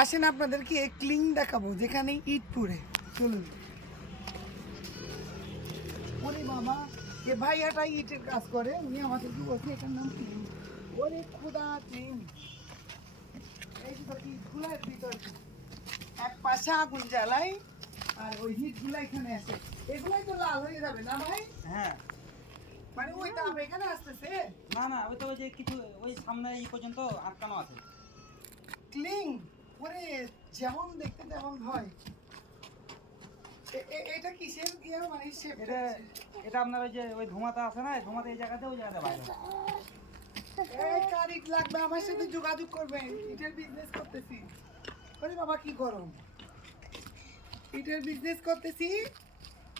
আসেন আপনাদেরকে ক্লিং দেখাবো যেখানে ইট পুড়ে। চলুন। ওরে বাবা, এ ভাইয়াটা ইটের কাজ করে, উনি আমাদেরকে বলছে এটার নাম ক্লিং। ওরে খোদা ক্লিং, এই যে ইটগুলার ভিতর এক পাশে আগুন জ্বালাই আর ওই হিটগুলো এখানে আসে, এগুলাই তো লাল হয়ে যাবে না ভাই? হ্যাঁ, মানে ওই তাপ এখানে আসতেছে। না না, ওই তো ওই যে কিছু ওই সামনে এই পর্যন্ত আটকানো আছে। ক্লিং, ওরে যেমন দেখতে তেমন হয়। এটা কিসের ইয়ে, মানে শেপ? এটা এটা আপনার ওই যে ওই ধোঁয়াটা আছে না, ধোঁয়াতে এই জায়গাতে ওই জায়গাতে বাইরে। এই কার ইট লাগবে আমার সাথে যোগাযোগ করবেন, ইটের বিজনেস করতেছি। ওরে বাবা কি গরম, ইটের বিজনেস করতেছি,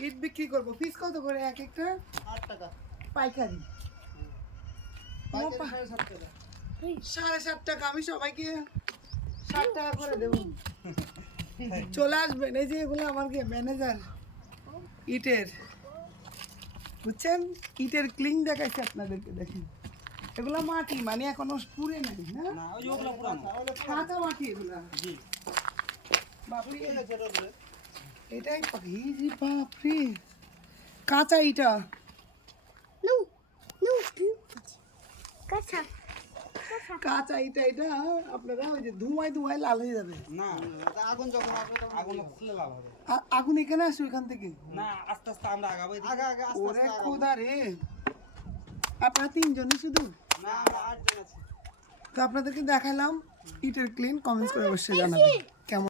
ইট বিক্রি করব। পিস কত করে এক একটা? 8 টাকা পাইকারি। পাইকারি 7.5 টাকা। 7.5 টাকা, আমি সবাইকে 7 টাকা করে দেবো। চলে আসবেন, এই যে এগুলো আমার ম্যানেজার ইটের, বুঝছেন, ইটের ক্লিং দেখাইছে আপনাদেরকে। দেখেন এগুলো মাটি, মানে এখনো পুড়ে নাই না, না, ওই যে ওগুলো পুরানো। কাঁচা মাটি এগুলা। জি, বাপরে, এনেছে রোদে। এটাই এই যে বাপরে কাঁচা ইটা। No, no, কাঁচা কাঁচা ইটা, এটা আপনারা ওই যে ধোঁয়ায় ধোঁয়ায় লাল হয়ে যাবে। না, আগুন যখন আসবে তখন আগুন ফুলে লাল হবে। আগুন এখানে আসবে ওইখান থেকে। না, আস্তে আস্তে আমরা আগাবো এদিকে। আগে আগে আস্তে ওরে আস্তে আগাবো। খোদা রে, আপনারা 3 জনই শুধু? না আমরা 8 জন আছি। তো আপনাদেরকে দেখালাম ইটের ক্লিন। কমেন্টস করে অবশ্যই জানাবেন কেমন।